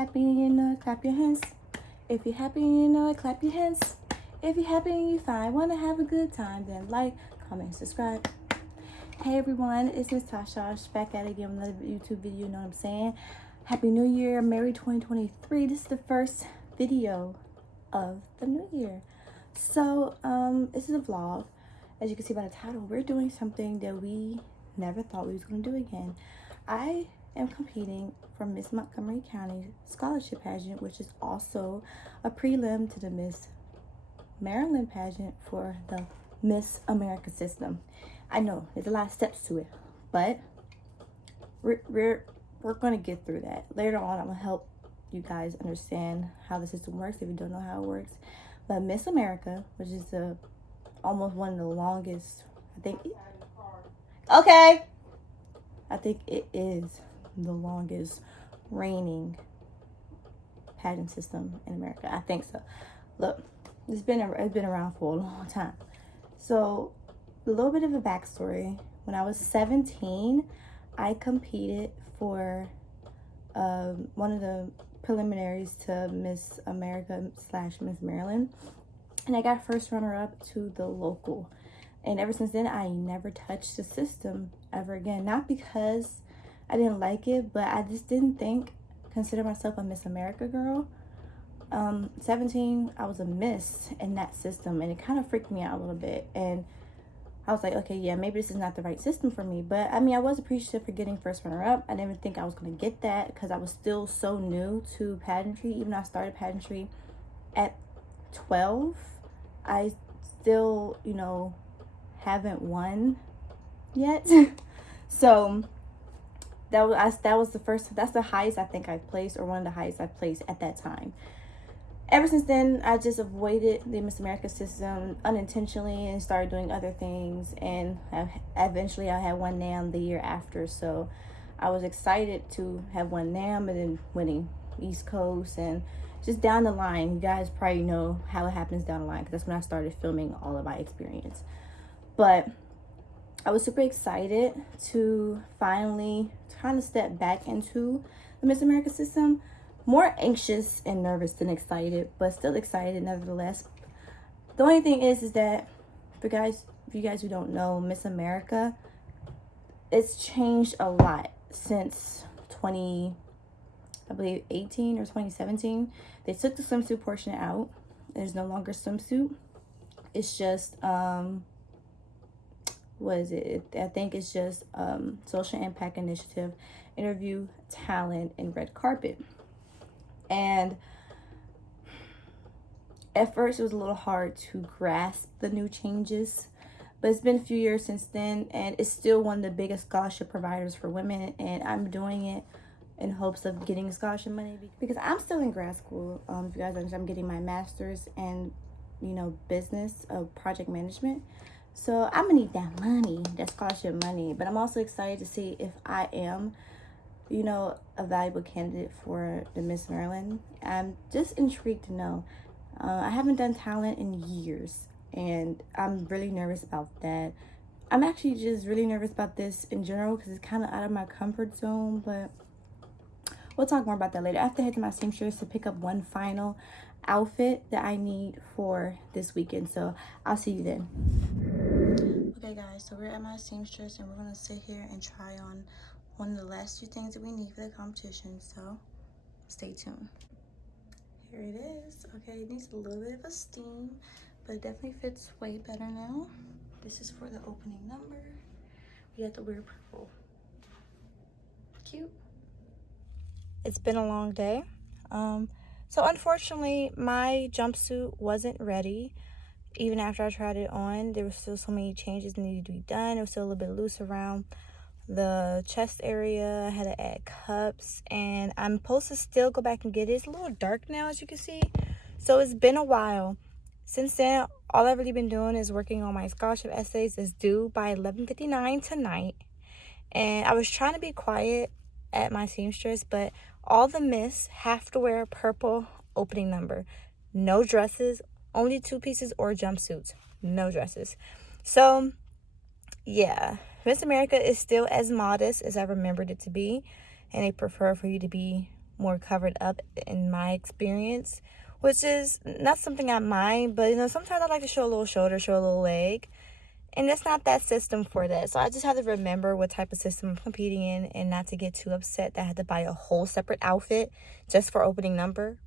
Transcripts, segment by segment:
happy and you know it, clap your hands. If you're happy and you know it, clap your hands. If you're happy and you fine, want to have a good time, then like, comment, subscribe. Hey everyone, it's Miss Tash Tashh back at it again with another YouTube video, you know what I'm saying? Happy New Year, Merry 2023. This is the first video of the new year. So, this is a vlog. As you can see by the title, we're doing something that we never thought we was going to do again. I am competing for Miss Montgomery County Scholarship Pageant, which is also a prelim to the Miss Maryland pageant for the Miss America system. I know there's a lot of steps to it, but we're going to get through that. Later on, I'm going to help you guys understand how the system works if you don't know how it works. But Miss America, which is almost one of the longest, I think it is the longest reigning pageant system in America. I think so. Look, it's been around for a long time. So a little bit of a backstory. When I was 17, I competed for one of the preliminaries to Miss America / Miss Maryland, and I got first runner-up to the local. And ever since then, I never touched the system ever again. Not because I didn't like it, but I just didn't consider myself a Miss America girl. 17, I was a miss in that system, and it kind of freaked me out a little bit. And I was like, okay, yeah, maybe this is not the right system for me. But I mean, I was appreciative for getting first runner-up. I didn't even think I was going to get that because I was still so new to pageantry. Even though I started pageantry at 12, I still, haven't won yet. So that's the highest I think I've placed, or one of the highest I've placed at that time. Ever since then, I just avoided the Miss America system unintentionally and started doing other things. And eventually I had won NAM the year after. So I was excited to have won NAM and then winning East Coast. And just down the line, you guys probably know how it happens down the line, because that's when I started filming all of my experience. But I was super excited to finally kind of step back into the Miss America system. More anxious and nervous than excited, but still excited nevertheless. The only thing is that for you guys who don't know, Miss America, it's changed a lot since 18 or 2017. They took the swimsuit portion out. There's no longer swimsuit. It's just what is it? I think it's just social impact initiative, interview, talent, and red carpet. And at first it was a little hard to grasp the new changes, but it's been a few years since then, and it's still one of the biggest scholarship providers for women. And I'm doing it in hopes of getting scholarship money because I'm still in grad school. If you guys understand, I'm getting my master's in business of project management. So I'm gonna need that money, that scholarship money. But I'm also excited to see if I am a valuable candidate for the Miss Maryland. I'm just intrigued to know. I haven't done talent in years, and I'm really nervous about that. I'm actually just really nervous about this in general because it's kind of out of my comfort zone, but we'll talk more about that later. I have to head to my seamstress to pick up one final outfit that I need for this weekend, so I'll see you then. Okay guys, so we're at my seamstress and we're gonna sit here and try on one of the last few things that we need for the competition, so stay tuned. Here it is. Okay, it needs a little bit of a steam, but it definitely fits way better now. This is for the opening number. We have to wear purple. Cute. It's been a long day. So unfortunately, my jumpsuit wasn't ready. Even after I tried it on, there were still so many changes that needed to be done. It was still a little bit loose around the chest area. I had to add cups, and I'm supposed to still go back and get it. It's a little dark now, as you can see, so it's been a while. Since then, all I've really been doing is working on my scholarship essays. It's due by 11:59 tonight, and I was trying to be quiet at my seamstress, but all the miss have to wear a purple opening number. No dresses, only 2 pieces or jumpsuits, no dresses. So yeah, Miss America is still as modest as I remembered it to be, and they prefer for you to be more covered up in my experience, which is not something I mind, but, you know, sometimes I like to show a little shoulder, show a little leg. And it's not that system for that. So I just have to remember what type of system I'm competing in and not to get too upset that I had to buy a whole separate outfit just for opening number.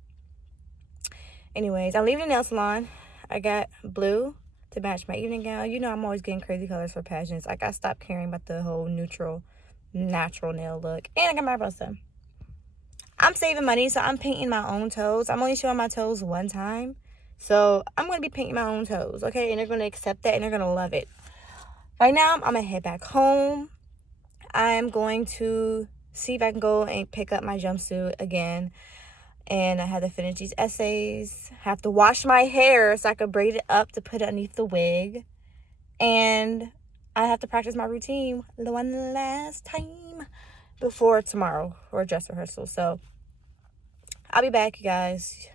Anyways, I'm leaving the nail salon. I got blue to match my evening gown. You know I'm always getting crazy colors for pageants. Like, I stopped caring about the whole neutral, natural nail look. And I got my eyebrows done. I'm saving money, so I'm painting my own toes. I'm only showing my toes one time. So I'm going to be painting my own toes, okay? And they're going to accept that, and they're going to love it. Right now, I'm going to head back home. I'm going to see if I can go and pick up my jumpsuit again. And I have to finish these essays. I have to wash my hair so I can braid it up to put it underneath the wig. And I have to practice my routine the one last time before tomorrow or dress rehearsal. So I'll be back, you guys.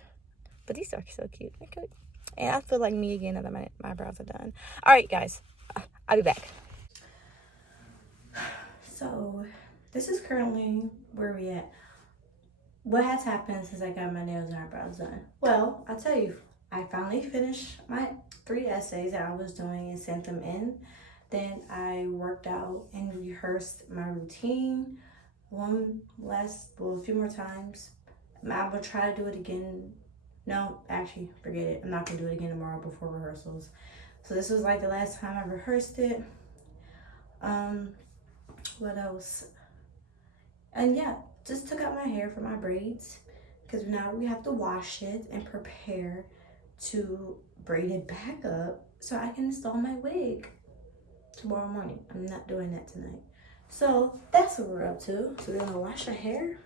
But these are so cute. They're cute. And I feel like me again now that my eyebrows are done. All right, guys. I'll be back. So this is currently where we at. What has happened since I got my nails and eyebrows done? Well, I'll tell you, I finally finished my 3 essays that I was doing and sent them in. Then I worked out and rehearsed my routine a few more times. I'm gonna try to do it again. No, actually, forget it. I'm not gonna do it again tomorrow before rehearsals. So this was like the last time I rehearsed it. What else? And yeah, just took out my hair for my braids because now we have to wash it and prepare to braid it back up so I can install my wig tomorrow morning. I'm not doing that tonight. So that's what we're up to. So we're gonna wash our hair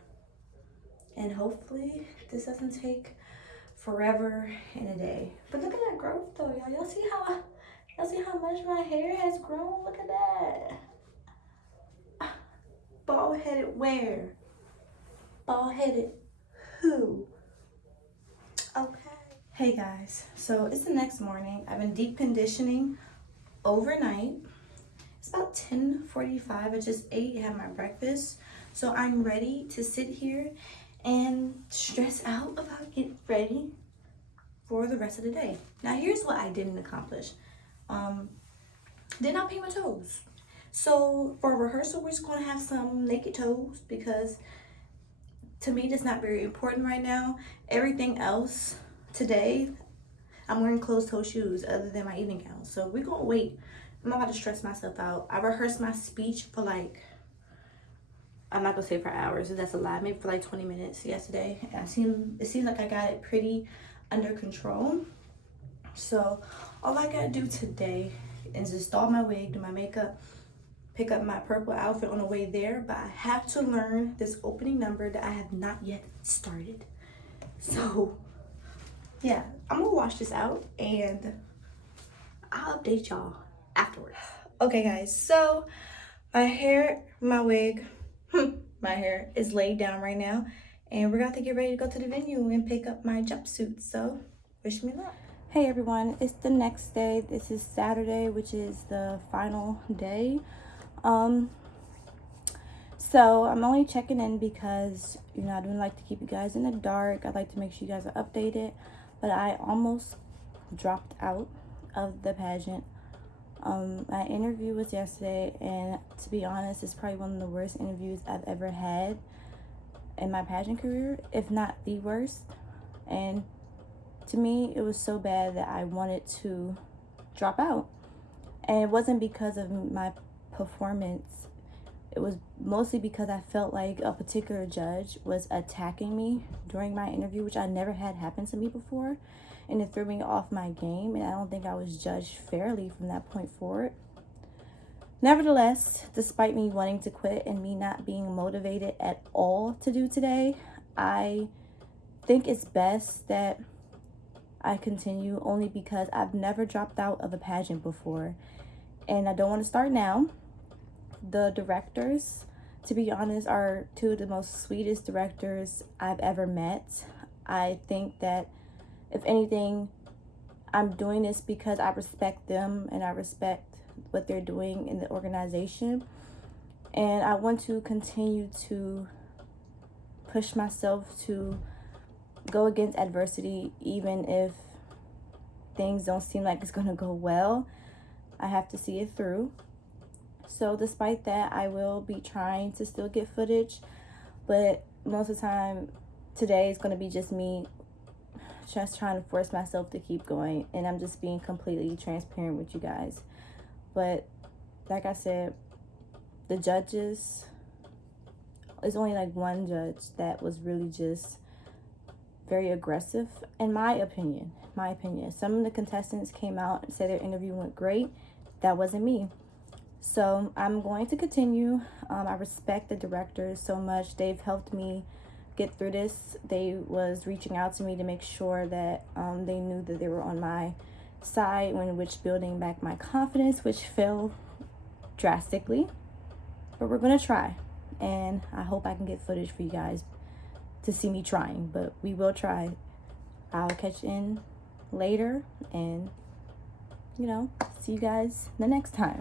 and hopefully this doesn't take forever in a day. But look at that growth though, y'all. Y'all see how much my hair has grown? Look at that. Bald-headed where? Bald-headed who? Okay. Hey guys, so it's the next morning. I've been deep conditioning overnight. It's about 10:45. I just ate, had my breakfast. So I'm ready to sit here and stress out about getting ready for the rest of the day. Now here's what I didn't accomplish. Did not paint my toes. So for rehearsal, we're just gonna have some naked toes because to me that's not very important right now. Everything else today, I'm wearing closed-toe shoes other than my evening gown. So we're gonna wait. I'm not about to stress myself out. I rehearsed my speech for like, I'm not gonna say for hours, that's a lie, maybe for like 20 minutes yesterday. And it seems like I got it pretty under control. So all I gotta do today is install my wig, do my makeup, pick up my purple outfit on the way there, but I have to learn this opening number that I have not yet started. So yeah, I'm gonna wash this out and I'll update y'all afterwards. Okay guys, so my wig, my hair is laid down right now and we're about to get ready to go to the venue and pick up my jumpsuit. So wish me luck. Hey everyone, it's the next day. This is Saturday, which is the final day. So I'm only checking in because, you know, I don't like to keep you guys in the dark. I like to make sure you guys are updated, but I almost dropped out of the pageant. My interview was yesterday, and to be honest, it's probably one of the worst interviews I've ever had in my pageant career, if not the worst. And to me, it was so bad that I wanted to drop out. And it wasn't because of my performance. It was mostly because I felt like a particular judge was attacking me during my interview, which I never had happen to me before. And it threw me off my game, and I don't think I was judged fairly from that point forward. Nevertheless, despite me wanting to quit and me not being motivated at all to do today, I think it's best that I continue, only because I've never dropped out of a pageant before. And I don't want to start now. The directors, to be honest, are 2 of the most sweetest directors I've ever met. I think that, if anything, I'm doing this because I respect them and I respect what they're doing in the organization. And I want to continue to push myself to go against adversity, even if things don't seem like it's going to go well. I have to see it through. So despite that, I will be trying to still get footage, but most of the time today is going to be just me just trying to force myself to keep going, and I'm just being completely transparent with you guys. But like I said, the judges, it's only like one judge that was really just very aggressive, in my opinion. Some of the contestants came out and said their interview went great. That wasn't me. So I'm going to continue. I respect the directors so much. They've helped me get through this. They was reaching out to me to make sure that they knew that they were on my side, when which building back my confidence, which fell drastically. But we're gonna try, and I hope I can get footage for you guys to see me trying, but we will try. I'll catch in later, and see you guys the next time.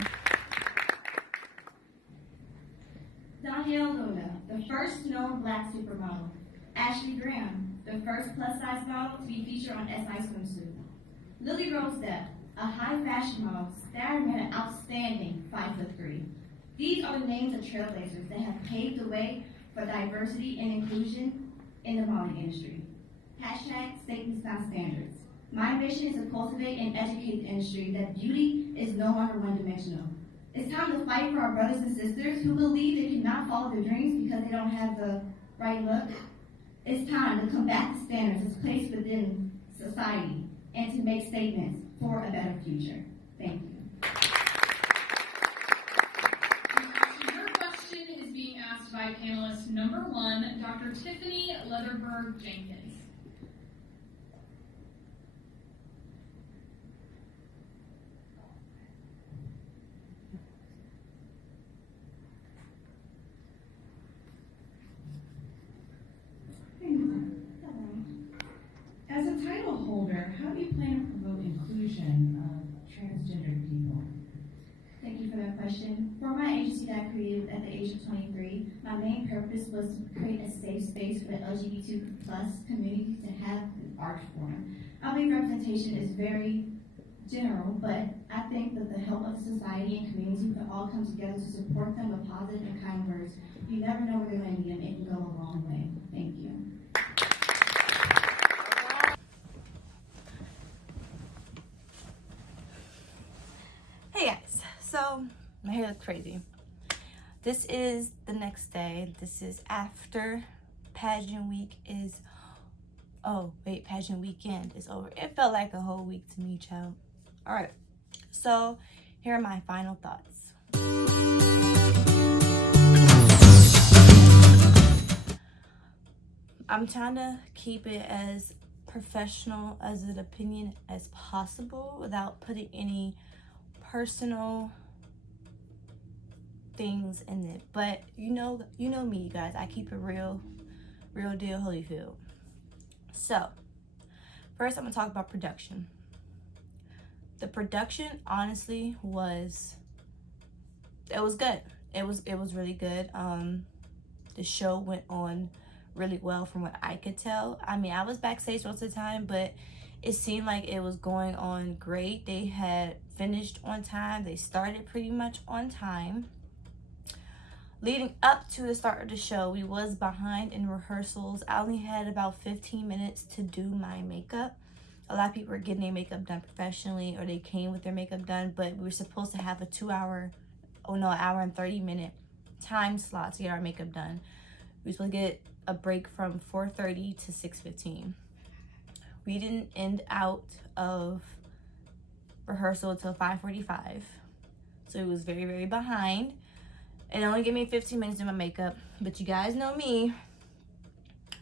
Danielle Luna, the first known Black supermodel. Ashley Graham, the first plus-size model to be featured on SI Swimsuit. Lily Rose Depp, a high-fashion model, starring at an outstanding 5'3". These are the names of trailblazers that have paved the way for diversity and inclusion in the modeling industry. # Statements Not Standards. My mission is to cultivate and educate the industry that beauty is no longer one-dimensional. It's time to fight for our brothers and sisters who believe they cannot follow their dreams because they don't have the right look. It's time to combat the standards that's placed within society and to make statements for a better future. Thank you. Your question is being asked by panelist number 1, Dr. Tiffany Leatherberg Jenkins. As a title holder, how do you plan to promote inclusion of transgender people? Thank you for that question. For my agency that I created at the age of 23, my main purpose was to create a safe space for the LGBTQ plus community to have an art form. I believe representation is very general, but I think that the help of society and community, we can all come together to support them with positive and kind words. You never know where they're going to be, and it can go a long way. Thank you. Hey guys, so my hair looks crazy. This is the next day. This is after pageant week is, pageant weekend is over. It felt like a whole week to me, child. All right, so here are my final thoughts. I'm trying to keep it as professional as an opinion as possible without putting any personal things in it. But you know me, you guys. I keep it real deal, Holyfield. So first, I'm gonna talk about production. The production, honestly, was good. It was really good. The show went on really well from what I could tell. I mean, I was backstage most of the time, but it seemed like it was going on great. They had finished on time. They started pretty much on time. Leading up to the start of the show, we was behind in rehearsals. I only had about 15 minutes to do my makeup. A lot of people were getting their makeup done professionally, or they came with their makeup done, but we were supposed to have a an hour and 30-minute time slot to get our makeup done. We were supposed to get a break from 4:30 to 6:15. We didn't end out of rehearsal until 5:45, so it was very, very behind. It only gave me 15 minutes to do my makeup, but you guys know me.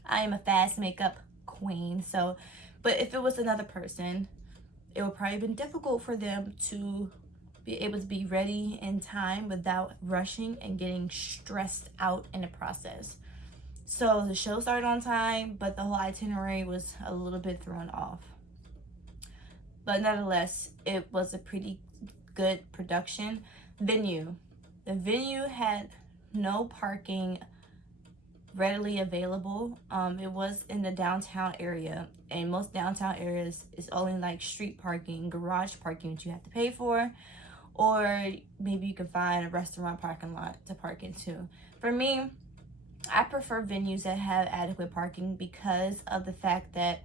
I am a fast makeup queen, so, but if it was another person, it would probably have been difficult for them to be able to be ready in time without rushing and getting stressed out in the process. So the show started on time, but the whole itinerary was a little bit thrown off. But nonetheless, it was a pretty good production. The venue had no parking readily available. It was in the downtown area, and most downtown areas is only like street parking, garage parking that you have to pay for, or maybe you can find a restaurant parking lot to park into. For me, I prefer venues that have adequate parking because of the fact that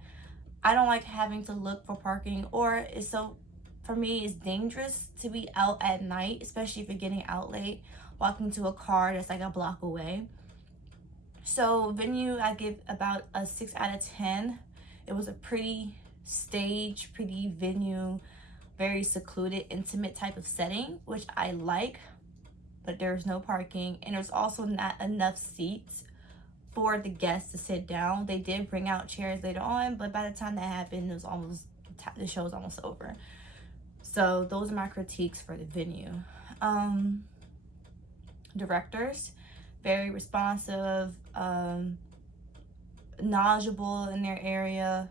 I don't like having to look for parking, or it's so, for me, it's dangerous to be out at night, especially if you're getting out late, walking to a car that's like a block away. So venue, I give about a 6 out of 10. It was a pretty stage, pretty venue, very secluded, intimate type of setting, which I like, but there's no parking, and there's also not enough seats for the guests to sit down. They did bring out chairs later on, but by the time that happened, it was almost, the show was almost over. So those are my critiques for the venue. Directors, very responsive, knowledgeable in their area,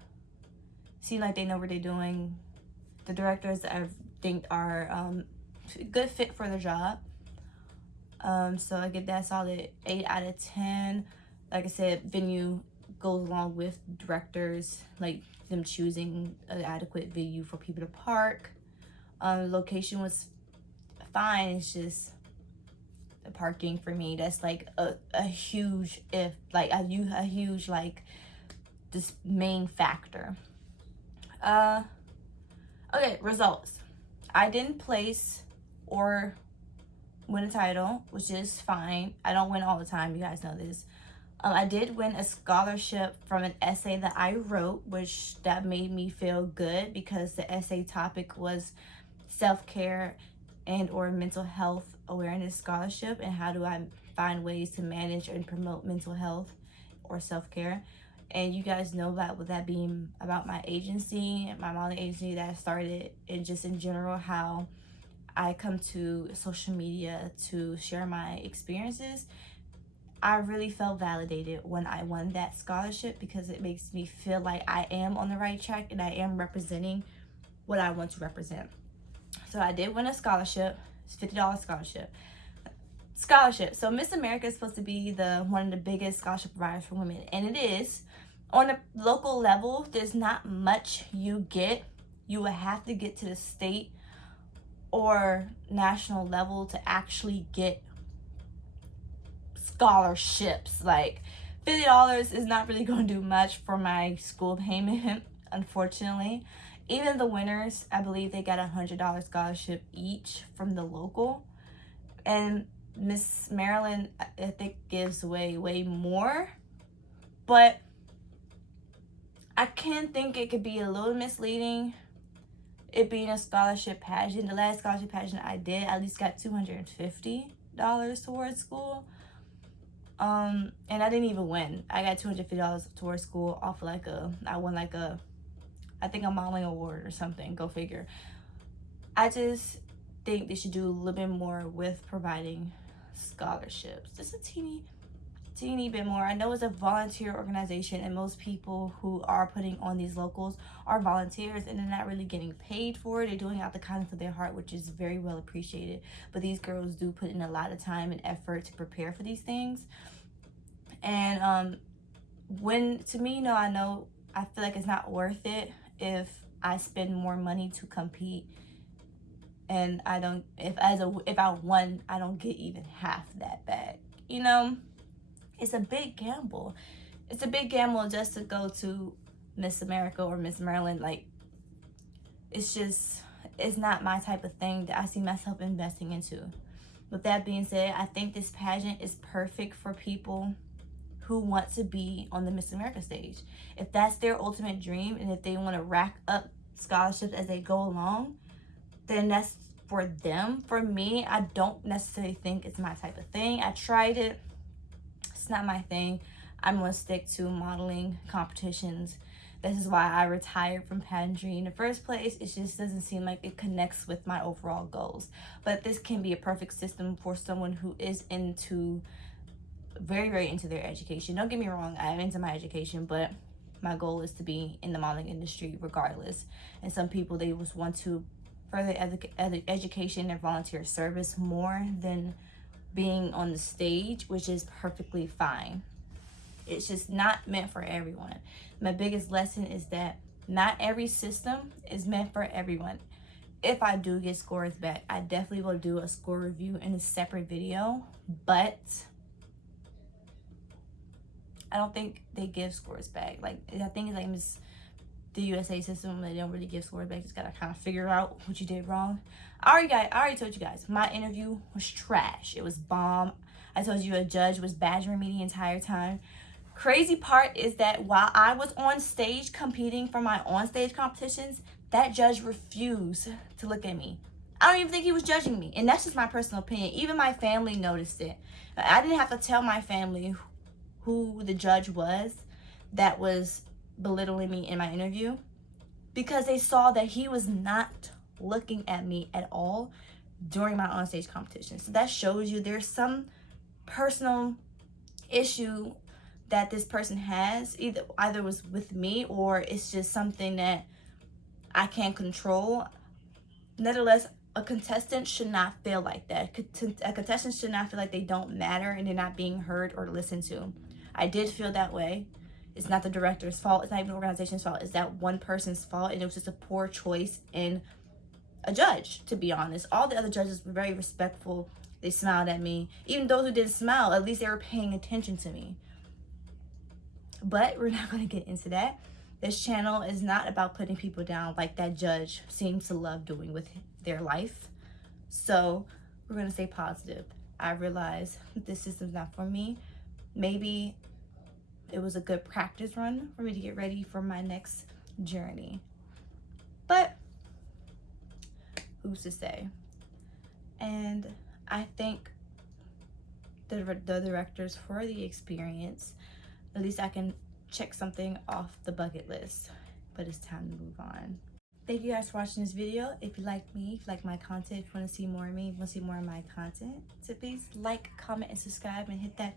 seem like they know what they're doing. The directors, I think, are a good fit for the job. So I give that solid 8 out of 10. Like I said, venue goes along with directors, like them choosing an adequate venue for people to park. Location was fine. It's just the parking for me. That's like a huge, if like a huge, like, this main factor. Okay, results. I didn't place or win a title, which is fine. I don't win all the time, you guys know this. I did win a scholarship from an essay that I wrote, which that made me feel good because the essay topic was self-care and or mental health awareness scholarship, and how do I find ways to manage and promote mental health or self-care. And you guys know that with that being about my agency, my modeling agency that I started, and just in general how I come to social media to share my experiences. I really felt validated when I won that scholarship because it makes me feel like I am on the right track and I am representing what I want to represent. So I did win a scholarship. It's $50 scholarship. So Miss America is supposed to be one of the biggest scholarship providers for women, and it is. On a local level, there's not much you get. You would have to get to the state or national level to actually get scholarships. Like, $50 is not really going to do much for my school payment, unfortunately. Even the winners, I believe they got $100 scholarship each from the local, and Miss Maryland, I think, gives way more. But I can think it could be a little misleading, it being a scholarship pageant. The last scholarship pageant I did, I at least got $250 towards school. And I didn't even win. I got $250 towards school off of I won I think a modeling award or something. Go figure. I just think they should do a little bit more with providing scholarships. Just a teeny bit more. I know it's a volunteer organization, and most people who are putting on these locals are volunteers, and they're not really getting paid for it. They're doing it out the kindness of their heart, which is very well appreciated. But these girls do put in a lot of time and effort to prepare for these things. And to me, I feel like it's not worth it if I spend more money to compete, and if I won, I don't get even half that back. It's a big gamble. It's a big gamble just to go to Miss America or Miss Maryland. Like, it's not my type of thing that I see myself investing into. With that being said, I think this pageant is perfect for people who want to be on the Miss America stage. If that's their ultimate dream, and if they want to rack up scholarships as they go along, then that's for them. For me, I don't necessarily think it's my type of thing. I tried it. It's not my thing. I'm going to stick to modeling competitions. This is why I retired from pageantry in the first place. It just doesn't seem like it connects with my overall goals. But this can be a perfect system for someone who is very into their education. Don't get me wrong, I'm into my education, but my goal is to be in the modeling industry regardless. And some people, they just want to further education and volunteer service more than being on the stage, which is perfectly fine. It's just not meant for everyone. My biggest lesson is that not every system is meant for everyone. If I do get scores back, I definitely will do a score review in a separate video, but I don't think they give scores back. Like, I think it's like the USA system, they don't really give scores back. Just gotta kind of figure out what you did wrong. I already told you guys, my interview was trash. It was bomb. I told you a judge was badgering me the entire time. Crazy part is that while I was on stage competing for my on-stage competitions, that judge refused to look at me. I don't even think he was judging me. And that's just my personal opinion. Even my family noticed it. I didn't have to tell my family who the judge was that was belittling me in my interview, because they saw that he was not looking at me at all during my on-stage competition. So that shows you there's some personal issue that this person has, either was with me or it's just something that I can't control. Nevertheless, a contestant should not feel like that. A contestant should not feel like they don't matter and they're not being heard or listened to. I did feel that way. It's not the director's fault. It's not even the organization's fault. It's that one person's fault, and it was just a poor choice in a judge, to be honest. All the other judges were very respectful. They smiled at me. Even those who didn't smile, at least they were paying attention to me. But we're not going to get into that. This channel is not about putting people down like that judge seems to love doing with their life. So we're going to stay positive. I realize this system's not for me. Maybe it was a good practice run for me to get ready for my next journey. But who's to say? And I thank the directors for the experience. At least I can check something off the bucket list. But it's time to move on. Thank you guys for watching this video. If you like me, if you like my content, if you want to see more of me, if you want to see more of my content, so please like, comment, and subscribe, and hit that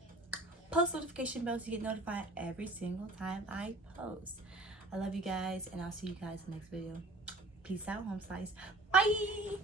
post notification bell to get notified every single time I post. I love you guys, and I'll see you guys in the next video. Peace out, home slice. Bye.